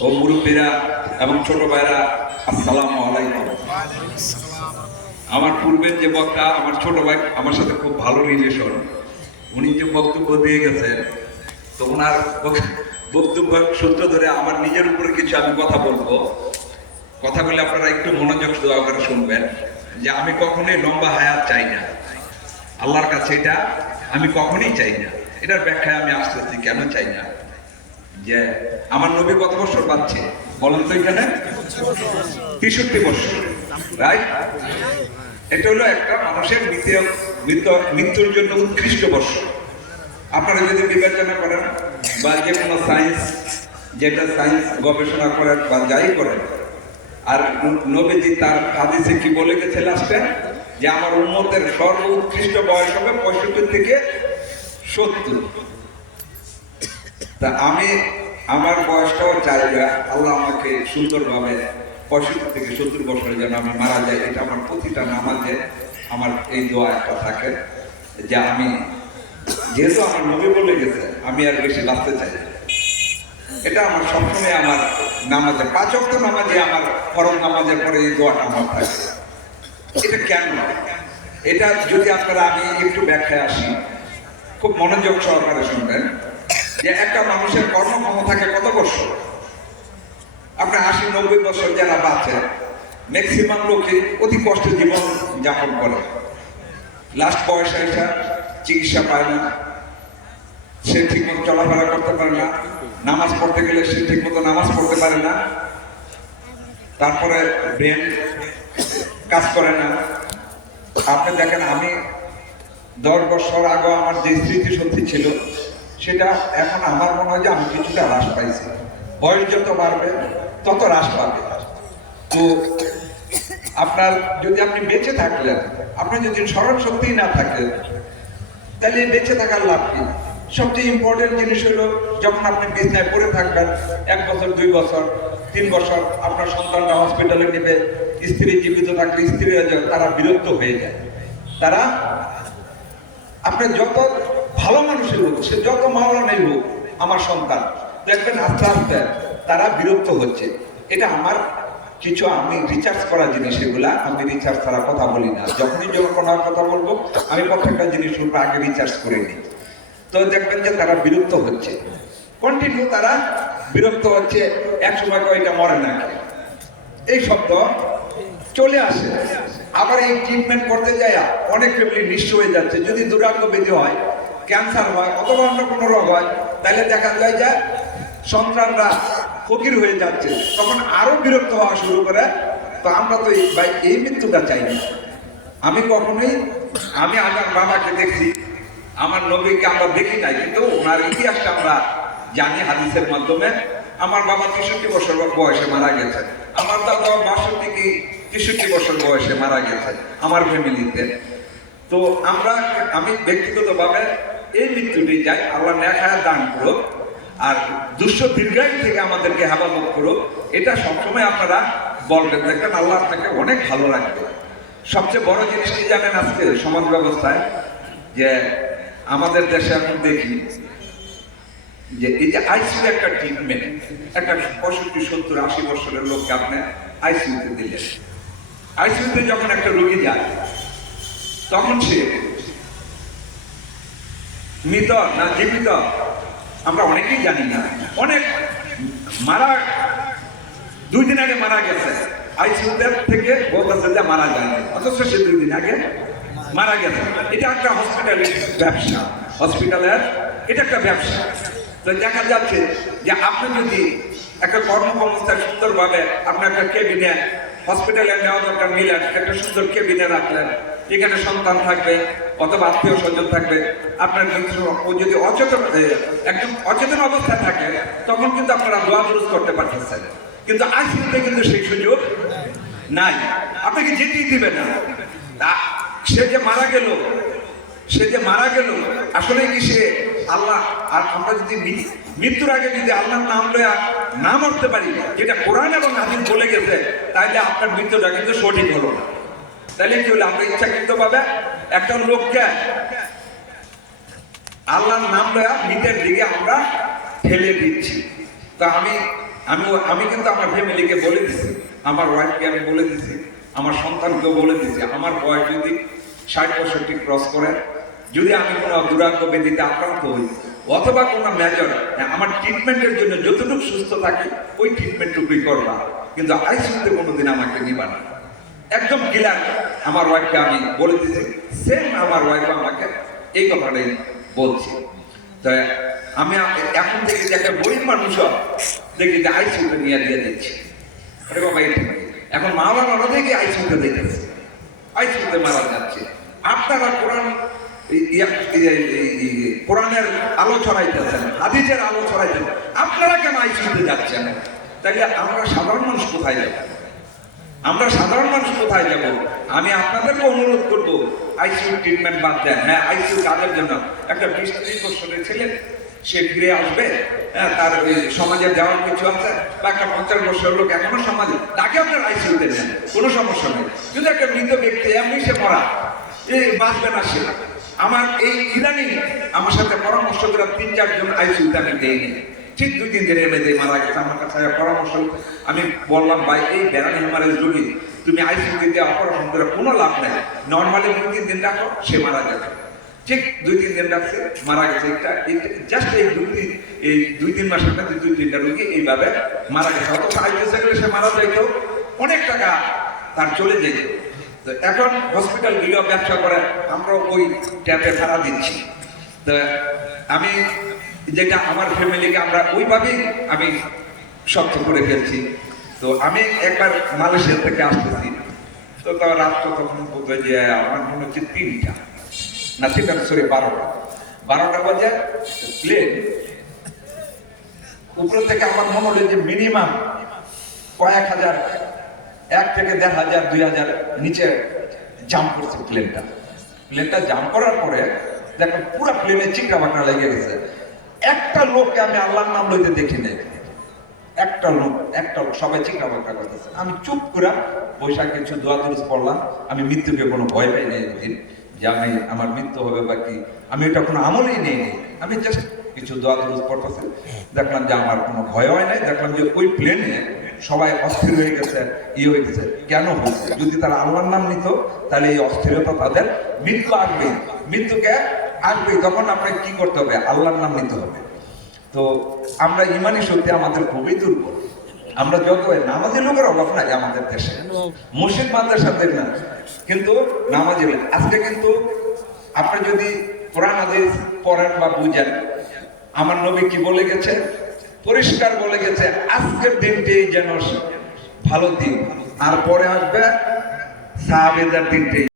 ও মুরব্বীরা এবং ছোট ভাইরা, আসসালামু আলাইকুম। আমার পূর্বের যে বক্তা, আমার ছোট ভাই আমার সাথে খুব ভালো রিলেশন উনি যে বক্তব্য দিয়ে গেছেন, তো ওনার বক- বক্তব্য সূত্র ধরে আমার নিজের উপরে কিছু আমি কথা বলব। কথাগুলো আপনারা একটু মনোযোগ সহকারে শুনবেন যে আমি কখনোই লম্বা হায়াত চাই না। আল্লাহর কাছে এটা আমি কখনই চাই না। এটার ব্যাখ্যায় আমি আসতেছি, কেন চাই না? যে আমার নবী কত বছর পাচ্ছে বলেন তো এখানে। তেষট্টি বছর রাইট এটা হলো একটা মানুষের মৃত্যু, মৃত্যু- মৃত্যুর জন্য উৎকৃষ্ট বর্ষ আপনারা যদি বিবেচনা করেন বা যে কোনো সায়েন্স যেটা সায়েন্স গবেষণা করেন বা যাই করেন, আর নবীজি তার হাদিসে কি বলে গেছে লাস্টে যে আমার উন্মতের সর্ব উৎকৃষ্ট বয়স হবে পঁয়ষট্টি থেকে সত্তর। তা আমি, আমার বয়সটাও চাই যে আল্লাহ আমাকে সুন্দরভাবে পঁয়ষট্টি থেকে সত্তর বছরে যেন আমি মারা যাই। এটা আমার প্রতিটা নামাজে আমার এই দোয়া একটা থাকে যে আমি, যেহেতু আমার নবী বলে গেছে, আমি আর বেশি বাঁচতে চাই এটা আমার সবসময় আমার নামাজে পাঁচ অক্ট নামাজে আমার ফরম নামাজের পরে এই দোয়াটা আমার থাকে। এটা কেন? এটা যদি আপনারা আমি একটু ব্যাখ্যায় আসি, খুব মনোযোগ সহকারে শুনবেন। যে একটা মানুষের কর্মক্ষম থাকে কত বছর? আপনি আশি, নব্বই বছর যারা বাঁচে ম্যাক্সিমাম লোকে অতি কষ্টে জীবন যাপন করে। লাস্ট বয়সে এসে চিকিৎসা পায় না। সে ঠিক মতো চলাফেরা করতে পারে না। নামাজ পড়তে গেলে সে ঠিক মতো নামাজ পড়তে পারে না। তারপরে ব্রেন কাজ করে না। আপনি দেখেন, আমি দশ বছর আগে আমার যে স্মৃতিশক্তি ছিল সেটা এখন আমার মনে হয় যে আমি কিছুটা হ্রাস পাইছি। বয়স যত বাড়বে, তত হ্রাস পাবে। তো আপনার যদি আপনি বেঁচে থাকলেন, আপনি যদি স্মরণ শক্তি না থাকেন তাহলে বেঁচে থাকার লাভ কি? সবচেয়ে ইম্পর্টেন্ট জিনিস হলো যখন আপনি বিছনায় পড়ে থাকবেন, এক বছর, দুই বছর, তিন বছর, আপনার সন্তানরা হসপিটালে নেবে, স্ত্রী জীবিত থাকলে স্ত্রীরা তারা বিরক্ত হয়ে যায়। তারা আপনি যত ভালো মানুষের হোক সে যত মাওলানাই হোক, আমার সন্তান। দেখবেন আস্তে আস্তে তারা বিরক্ত হচ্ছে। এটা আমার কিছু আমি রিচার্জ করা জিনিস, এগুলা আমি রিচার্জ ছাড়া কথা বলি না। যখনই যখন কোনো কথা বলব, আমি প্রত্যেকটা জিনিস আগে রিচার্জ করে নিই। তো দেখবেন যে তারা বিরক্ত হচ্ছে। কন্টিনিউ তারা বিরক্ত হচ্ছে এক সময় কয়টা মরে না এই শব্দ চলে আসে। আবার এই ট্রিটমেন্ট করতে যায় অনেক ফ্যামিলি নিঃস্ব হয়ে যাচ্ছে। যদি দুরাগ্য ব্যাধি হয় ক্যান্সার হয় অথবা অন্য কোনো রোগ হয় তাহলে দেখা যায় যে সন্তানরা ফকির হয়ে যাচ্ছে। তখন আরও বিরক্ত হওয়া শুরু করে। তো আমরা তো ভাই, এই মৃত্যুটা চাই না। আমি কখনোই আমি আমার বাবাকে দেখছি, আমার নবীকে আমরা দেখি নাই, কিন্তু ওনার ইতিহাসটা আমরা জানি হাদিসের মাধ্যমে। আমার বাবা তেষট্টি বছর বয়সে মারা গেছেন আমার দাদা বাষট্টি কি তেষট্টি বছর বয়সে মারা গেছেন আমার ফ্যামিলিতে তো আমরা আমি ব্যক্তিগতভাবে এই মৃত্যুটি চাই আল্লাহ নেখায় দান করুক আর দুঃস্থ দীর্ঘায়ু থেকে আমাদেরকে হেফাজত করুক, এটা সবসময় আপনারা বলবেন, দেখবেন আল্লাহ আপনাকে অনেক ভালো রাখবে। সবচেয়ে বড় জিনিস কি জানেন আজকে সমাজ ব্যবস্থায়? যে আমাদের দেশে এখন দেখি যে এই যে আইসিউ একটা ট্রিটমেন্ট একটা পঁয়ষট্টি, সত্তর, আশি বছরের লোককে আপনি আইসিউতে দিলেন। আইসিউতে যখন একটা রোগী যায়, তখন সে মৃত না জীবিত, আমরা অনেকেই জানি না। অনেক মারা, দুই দিন আগে মারা গেছে। আইসিউতে থেকে বলতেছে যে মারা যায় অথচ সে দুই দিন আগে মারা গেছে। এটা একটা হসপিটালের ব্যবসা। হসপিটালের এটা একটা ব্যবসা। তো দেখা যাচ্ছে যে আপনি যদি একটা কর্মকর্তা সুন্দরভাবে আপনার একটা কেবিনে হসপিটালে নেওয়া দরকার নিলেন, একটা সুন্দর কেবিনে রাখলেন এখানে সন্তান থাকবে, অথবা আত্মীয় স্বজন থাকবে, আপনার যদি অচেতন একদম অচেতন অবস্থায় থাকে, তখন কিন্তু আপনারা দোয়া দুরুজ করতে পারতেছেন। কিন্তু আইসিউতে কিন্তু সেই সুযোগ নাই। আপনাকে যেতেই দিবে না। সে যে মারা গেল, সে যে মারা গেল আসলে কি সে আল্লাহ? আর আমরা যদি মৃত্যুর আগে যদি আল্লাহর নাম লয়া না মরতে পারি, যেটা কোরআন এবং হাদিস বলে গেছে, তাইলে আপনার মৃত্যুটা কিন্তু সঠিক হলো না। তাহলে কি হলো? আমরা ইচ্ছাকৃত ভাবে একটা লোককে আল্লাহর নাম লয়া মৃতের দিকে আমরা ঠেলে দিচ্ছি। তো আমি আমি আমি কিন্তু আমার ফ্যামিলিকে বলে দিছি। আমার ওয়াইফকে আমি বলে দিছি। আমার সন্তানকেও বলে দিছি। আমার বয়স যদি ষাট পঁয়ষট্টি ক্রস করে, যদি আমি কোনো দুরাগ্য ব্যাধিতে আক্রান্ত হই, অথবা কোনো মেজর আমার ট্রিটমেন্টের জন্য যতটুকু সুস্থ থাকি, ওই ট্রিটমেন্টটুকুই করবা। কিন্তু আইসিউতে কোনোদিন আমাকে নিবা না। একদম ক্লিয়ার আমার ওয়াইফকে আমি বলে দিচ্ছি সেম আমার ওয়াইফ আমাকে এই কথাটাই বলছি। তো আমি এখন থেকে যে একটা গরিব মানুষ দেখি যে আইসিউতে নিয়ে দিয়ে দিচ্ছি। আরে বাবা, এটা? এখন মা বাবা অনেকে আইসিউতে দিতেছে। আইসিউতে মারা যাচ্ছে। আপনারা কোরআন কোরআনের আলো ছড়াইতেছেন, হাদিসের আলো ছড়াইতেছেন। আপনারা কেন আইসিউতে যাচ্ছেন? তাইলে আমরা সাধারণ মানুষ কোথায় যাব? আমরা সাধারণ মানুষ কোথায় যাব? আমি আপনাদেরকে অনুরোধ করব, আইসিইউ ট্রিটমেন্ট বাদ দেন। হ্যাঁ আইসিইউ কাজের জন্য। একটা বিশ ত্রিশ বছরের ছেলে, সে ফিরে আসবে হ্যাঁ তার ওই সমাজে যাওয়ার কিছু আছে, বা একটা পঞ্চাশ বছরের লোক এখনও সমাজে, তাকে আপনার আইসিইউতে নেন, কোনো সমস্যা নেই। কিন্তু একটা মৃত ব্যক্তি, এমনি সে মরা এই বাঁচবে না সে। আমার এই ইদানিং আমার সাথে পরামর্শ করে তিন চারজন আইসিইউতে আমি দেইনি ঠিক দুই তিন দিনের মধ্যে মারা গেছে। আমার কাছে পরামর্শ আমি বললাম, ভাই, এই বেড়ানি হেমারেজ রোগী। তুমি আইসিইউ দিয়ে অপারেশন করে কোনো লাভ নেই। নর্মালি দুই তিন দিন রাখো, সে মারা যাবে। ঠিক দুই তিন দিন রাখছে, মারা গেছে এটা জাস্ট এই দুই তিন, এই দুই তিন মাসের মধ্যে দুই তিনটা রোগী এইভাবে মারা গেছে। অত আইসিইউ গেলে সে মারা যাইতো অনেক টাকা তার চলে যেত তো এখন হসপিটাল গিয়েও ব্যবসা করে আমরা ওই ট্যাপে ভাড়া দিচ্ছি। তো আমি যেটা আমার ফ্যামিলিকে আমরা ওইভাবেই আমি শক্ত করে ফেলছি। তো আমি একবার মালয়েশিয়া থেকে আসতেছি। তো তখন রাত্র তখন বলতে যে, আমার মনে হচ্ছে তিনটা। না, তিনটা সরি বারোটা। বারোটা বাজে প্লেন উপর থেকে আমার মনে হলো যে মিনিমাম কয়েক হাজার, এক থেকে দেড় হাজার, দুই হাজার নিচে জাম্প করছে প্লেনটা প্লেনটা জাম্প করার পরে দেখেন পুরো প্লেনে চিকরা বাকরা লেগে গেছে। একটা লোককে আমি আল্লাহর নাম লইতে দেখি নাই। একটা লোক একটা লোক, সবাই চিকরা বাকরা করতেছে। আমি চুপ করে বৈশাখ কিছু দোয়া দুরুস পড়লাম। আমি মৃত্যুকে কোনো ভয় পাই নাই একদিন যে আমি, আমার মৃত্যু হবে বা কি। আমি এটা কোনো আমলই নেই। আমি জাস্ট কিছু দোয়া দুরুস পড়তেছে। দেখলাম যে আমার কোনো ভয় হয় নাই। দেখলাম যে ওই প্লেনে সবাই অস্থির হয়ে গেছে ইয়ে হয়ে গেছে। কেন হয়েছে? যদি তারা আল্লাহর নাম নিত, তাহলে এই অস্থিরতা তাদের মৃত্যু আসবে মৃত্যুকে আসবে তখন আপনাকে কি করতে হবে? আল্লাহর নাম নিতে হবে। তো আমরা ইমানি শক্তি আমাদের খুবই দুর্বল। আমরা যত নামাজি লোকের অভাব নাই আমাদের দেশে। মুর্শিদ মাদ্রাসাদের না। কিন্তু নামাজি। আজকে কিন্তু আপনি যদি কোরআন, হাদিস পড়েন বা বুঝেন, আমার নবী কি বলে গেছে? পরিষ্কার বলে গেছে, আজকের দিনটি যেন ভালো দিন। আর পরে আসবে সাহাবেদার দিনটি।